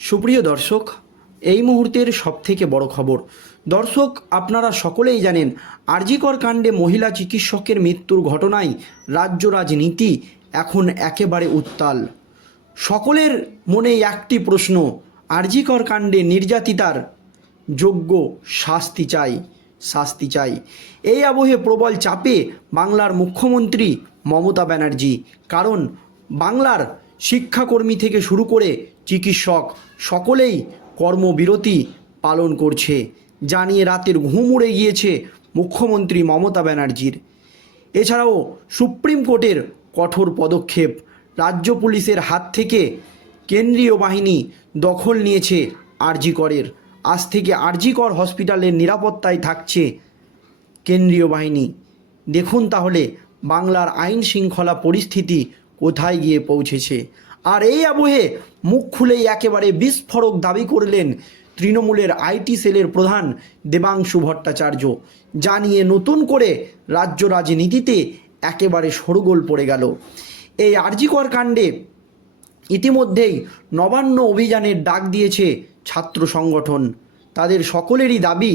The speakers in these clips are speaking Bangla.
সুপ্রিয় দর্শক, এই মুহূর্তের সবথেকে বড় খবর। দর্শক, আপনারা সকলেই জানেন, আরজিকর কাণ্ডে মহিলা চিকিৎসকের মৃত্যুর ঘটনায় রাজ্য রাজনীতি এখন একেবারে উত্তাল। সকলের মনে একটি প্রশ্ন, আরজিকর কাণ্ডে নির্যাতিতার যোগ্য শাস্তি চাই শাস্তি চাই। এই আবহে প্রবল চাপে বাংলার মুখ্যমন্ত্রী মমতা ব্যানার্জি, কারণ বাংলার শিক্ষাকর্মী থেকে শুরু করে চিকিৎসক সকলেই কর্মবিরতি পালন করছে। জানিয়ে রাতের ঘুম উড়ে গিয়েছে মুখ্যমন্ত্রী মমতা ব্যানার্জির। এছাড়াও সুপ্রিম কোর্টের কঠোর পদক্ষেপ। রাজ্য পুলিশের হাত থেকে কেন্দ্রীয় বাহিনী দখল নিয়েছে আরজিকরের আজ থেকে আরজিকর হসপিটালের নিরাপত্তায় থাকছে কেন্দ্রীয় বাহিনী। দেখুন তাহলে বাংলার আইন শৃঙ্খলা পরিস্থিতি কোথায় গিয়ে পৌঁছেছে। আর এই আবহে মুখ খুলেই একেবারে বিস্ফোরক দাবি করলেন তৃণমূলের আইটি সেলের প্রধান দেবাংশু ভট্টাচার্য, জানিয়ে নতুন করে রাজ্য রাজনীতিতে একেবারে সরগোল পড়ে গেল। এই আরজিকর কাণ্ডে ইতিমধ্যেই নবান্ন অভিযানের ডাক দিয়েছে ছাত্র সংগঠন। তাদের সকলেরই দাবি,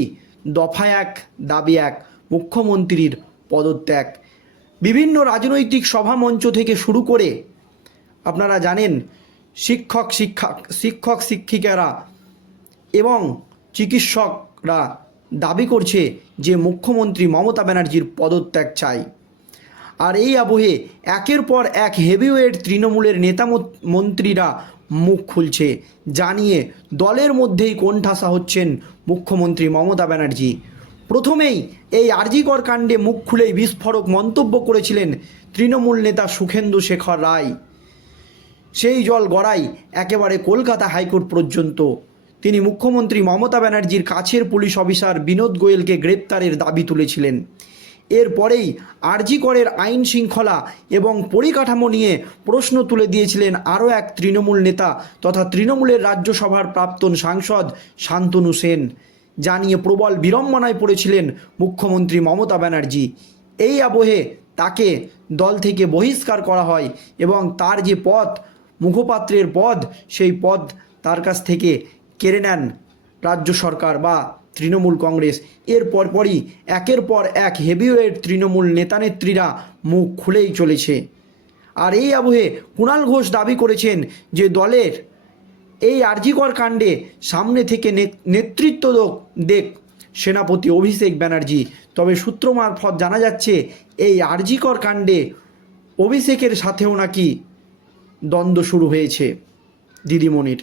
দফা এক, দাবি এক, মুখ্যমন্ত্রীর পদত্যাগ। বিভিন্ন রাজনৈতিক সভামঞ্চ থেকে শুরু করে আপনারা জানেন, শিক্ষক, শিক্ষা, শিক্ষক, শিক্ষিকারা এবং চিকিৎসকরা দাবি করছে যে মুখ্যমন্ত্রী মমতা ব্যানার্জির পদত্যাগ চাই। আর এই আবহে একের পর এক হেভিওয়েট তৃণমূলের নেতা মন্ত্রীরা মুখ খুলছে, জানিয়ে দলের মধ্যেই কোণঠাসা হচ্ছেন মুখ্যমন্ত্রী মমতা ব্যানার্জি। প্রথমেই এই আরজিকর কাণ্ডে মুখ খুলেই বিস্ফোরক মন্তব্য করেছিলেন তৃণমূল নেতা সুখেন্দু শেখর রায়। সেই জল গড়াই একেবারে কলকাতা হাইকোর্ট পর্যন্ত। তিনি মুখ্যমন্ত্রী মমতা ব্যানার্জির কাছের পুলিশ অফিসার বিনোদ গোয়েলকে গ্রেপ্তারের দাবি তুলেছিলেন। এরপরেই আরজি করের আইন শৃঙ্খলা এবং পরিকাঠামো নিয়ে প্রশ্ন তুলে দিয়েছিলেন আরও এক তৃণমূল নেতা তথা তৃণমূলের রাজ্যসভার প্রাক্তন সাংসদ শান্তনু সেন। যা নিয়ে প্রবল বিড়ম্বনায় পড়েছিলেন মুখ্যমন্ত্রী মমতা ব্যানার্জি। এই আবহে তাকে দল থেকে বহিষ্কার করা হয় এবং তার যে পদ মুখপাত্রের পদ, সেই পদ তার কাছ থেকে কেড়ে নেন রাজ্য সরকার বা তৃণমূল কংগ্রেস। এর পরপরই, একের পর এক হেভিওয়েট তৃণমূল নেতানেত্রীরা মুখ খুলেই চলেছে। আর এই আবহে কুণাল ঘোষ দাবি করেছেন যে দলের এই আরজিকর কাণ্ডে সামনে থেকে নেতৃত্ব দেখ সেনাপতি অভিষেক ব্যানার্জি। তবে সূত্র মারফত জানা যাচ্ছে, এই আরজিকর কাণ্ডে অভিষেকের সাথেও নাকি দ্বন্দ্ব শুরু হয়েছে দিদিমণির।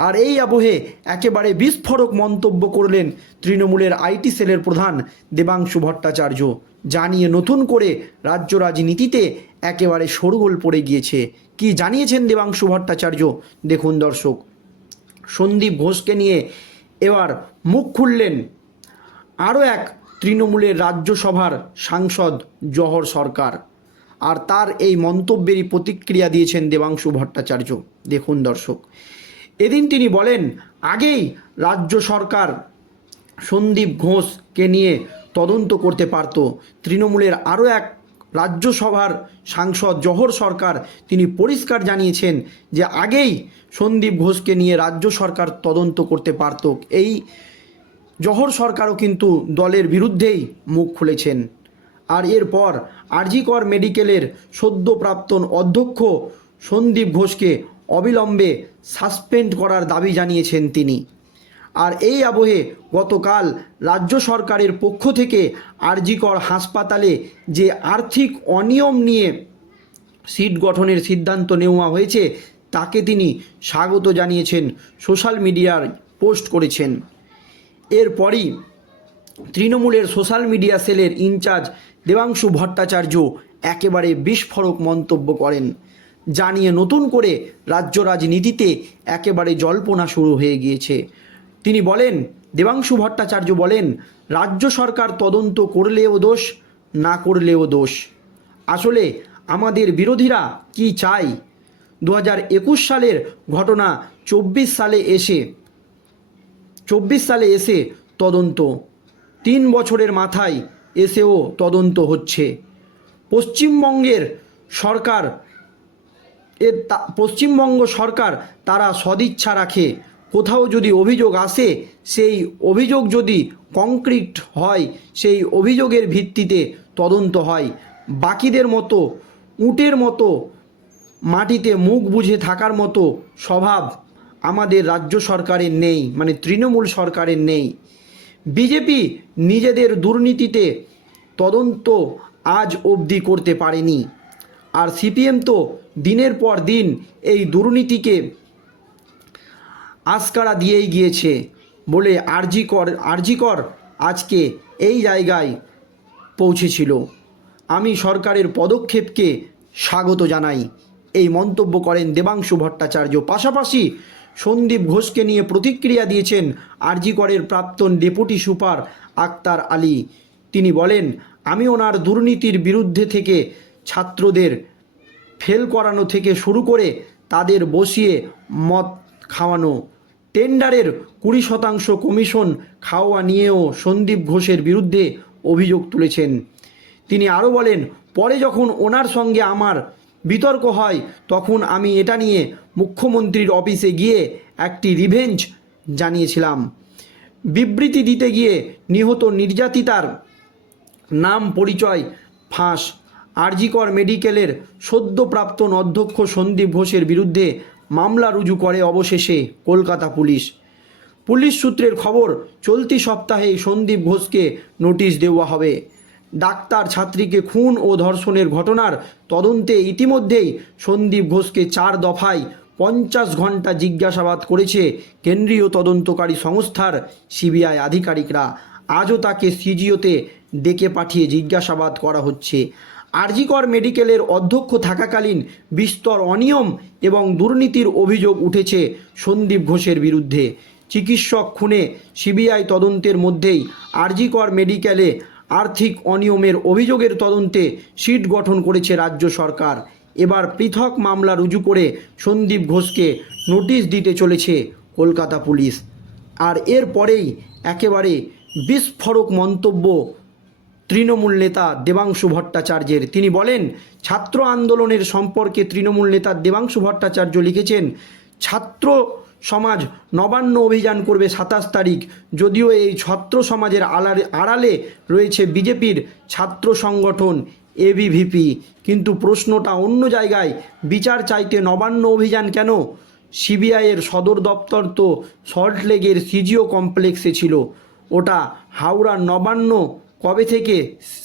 আর এই আবহে একেবারে বিস্ফোরক মন্তব্য করলেন তৃণমূলের আইটি সেলের প্রধান দেবাংশু ভট্টাচার্য। জানিয়ে নতুন করে রাজ্য রাজনীতিতে একেবারে শোরগোল পড়ে গিয়েছে। কি জানিয়েছেন দেবাংশু ভট্টাচার্য? দেখুন দর্শক, সন্দীপ ঘোষকে নিয়ে এবার মুখ খুললেন আরও এক তৃণমূলের রাজ্যসভার সাংসদ জহর সরকার। আর তার এই মন্তব্যেরই প্রতিক্রিয়া দিয়েছেন দেবাংশু ভট্টাচার্য। দেখুন দর্শক, এদিন তিনি বলেন, আগেই রাজ্য সরকার সন্দীপ ঘোষকে নিয়ে তদন্ত করতে পারত। তৃণমূলের আরও এক রাজ্যসভার সাংসদ জহর সরকার তিনি পরিষ্কার জানিয়েছেন যে, আগেই সন্দীপ ঘোষকে নিয়ে রাজ্য সরকার তদন্ত করতে পারত। এই জহর সরকারও কিন্তু দলের বিরুদ্ধেই মুখ খুলেছেন। আর এরপর আরজিকর মেডিকেলের সদ্যপ্রাপ্তন অধ্যক্ষ সন্দীপ ঘোষকে অবিলম্বে সাসপেন্ড করার দাবি জানিয়েছেন তিনি। আর এই আবহে গতকাল রাজ্য সরকারের পক্ষ থেকে আরজিকর হাসপাতালে যে আর্থিক অনিয়ম নিয়ে সিট গঠনের সিদ্ধান্ত নেওয়া হয়েছে, তাকে তিনি স্বাগত জানিয়েছেন, সোশ্যাল মিডিয়ায় পোস্ট করেছেন। এরপরই তৃণমূলের সোশ্যাল মিডিয়া সেলের ইনচার্জ দেবাংশু ভট্টাচার্য একেবারে বিস্ফোরক মন্তব্য করেন জানিয়ে নতুন করে রাজ্য রাজনীতিতে একেবারে জল্পনা শুরু হয়ে গিয়েছে। তিনি বলেন, দেবাংশু ভট্টাচার্য বলেন, রাজ্য সরকার তদন্ত করলেও দোষ, না করলেও দোষ। আসলে আমাদের বিরোধীরা কি চায়? দু সালের ঘটনা চব্বিশ সালে এসে, চব্বিশ সালে এসে তদন্ত। তিন বছরের মাথায় এসেও তদন্ত হচ্ছে। পশ্চিমবঙ্গের সরকার এর পশ্চিমবঙ্গ সরকার তারা সদিচ্ছা রাখে। কোথাও যদি অভিযোগ আসে, সেই অভিযোগ যদি কংক্রিট হয়, সেই অভিযোগের ভিত্তিতে তদন্ত হয়। বাকিদের মতো, উটের মতো, মাটিতে মুখ বুঝে থাকার মতো স্বভাব আমাদের রাজ্য সরকারের নেই মানে তৃণমূল সরকারের নেই। বিজেপি নিজেদের দুর্নীতিতে তদন্ত আজ অবধি করতে পারেনি। আর সিপিএম তো দিনের পর দিন এই দুর্নীতিকে আস্কারা দিয়েই গিয়েছে বলে আরজিকর আরজিকর আজকে এই জায়গায় পৌঁছেছিল। আমি সরকারের পদক্ষেপকে স্বাগত জানাই। এই মন্তব্য করেন দেবাংশু ভট্টাচার্য। পাশাপাশি সন্দীপ ঘোষকে নিয়ে প্রতিক্রিয়া দিয়েছেন আরজিকরের প্রাক্তন ডেপুটি সুপার আক্তার আলী। তিনি বলেন, আমি ওনার দুর্নীতির বিরুদ্ধে থেকে ছাত্রদের ফেল করানো থেকে শুরু করে তাদের বসিয়ে মদ খাওয়ানো, টেন্ডারের কুড়ি শতাংশ কমিশন খাওয়া নিয়েও সন্দীপ ঘোষের বিরুদ্ধে অভিযোগ তুলেছেন। তিনি আরও বলেন, পরে যখন ওনার সঙ্গে আমার বিতর্ক হয়, তখন আমি এটা নিয়ে মুখ্যমন্ত্রীর অফিসে গিয়ে একটি রিভেঞ্জ জানিয়েছিলাম। বিবৃতি দিতে গিয়ে নিহত নির্যাতিতার নাম পরিচয় ফাঁস। আরজিকর মেডিকেলের সদ্যপ্রাপ্তন অধ্যক্ষ সন্দীপ ঘোষের বিরুদ্ধে মামলা রুজু করে অবশেষে কলকাতা পুলিশ। পুলিশ সূত্রের খবর, চলতি সপ্তাহেই সন্দীপ ঘোষকে নোটিশ দেওয়া হবে। ডাক্তার ছাত্রীকে খুন ও ধর্ষণের ঘটনার তদন্তে ইতিমধ্যেই সন্দীপ ঘোষকে চার দফায় পঞ্চাশ ঘণ্টা জিজ্ঞাসাবাদ করেছে কেন্দ্রীয় তদন্তকারী সংস্থার সিবিআই আধিকারিকরা। আজও তাকে সিজিওতে ডেকে পাঠিয়ে জিজ্ঞাসাবাদ করা হচ্ছে। আরজিকর মেডিকেলের অধ্যক্ষ থাকাকালীন বিস্তর অনিয়ম এবং দুর্নীতির অভিযোগ উঠেছে সন্দীপ ঘোষের বিরুদ্ধে। চিকিৎসক খুনে সিবিআই তদন্তের মধ্যেই আরজিকর মেডিকেলে আর্থিক অনিয়মের অভিযোগের তদন্তে সিট গঠন করেছে রাজ্য সরকার। এবার পৃথক মামলা রুজু করে সন্দীপ ঘোষকে নোটিশ দিতে চলেছে কলকাতা পুলিশ। আর এরপরেই একেবারে বিস্ফোরক মন্তব্য তৃণমূল নেতা দেবাংশু ভট্টাচার্যের। তিনি বলেন, ছাত্র আন্দোলনের সম্পর্কে তৃণমূল নেতা দেবাংশু ভট্টাচার্য লিখেছেন, ছাত্র সমাজ নবান্ন অভিযান করবে সাতাশ তারিখ। যদিও এই ছাত্র সমাজের আড়ালে আড়ালে রয়েছে বিজেপির ছাত্র সংগঠন এবিভিপি কিন্তু প্রশ্নটা অন্য জায়গায়, বিচার চাইতে নবান্ন অভিযান কেন? সিবিআইয়ের সদর দপ্তর তো সল্টলেগের সিজিও কমপ্লেক্সে ছিল। ওটা হাওড়ার নবান্ন কবে থেকে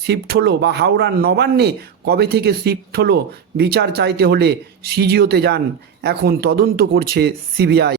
শিফট হলো বা হাওড়ার নবান্নে কবে থেকে শিফট হলো, বিচার চাইতে হলে সিজিওতে যান। এখন তদন্ত করছে সিবিআই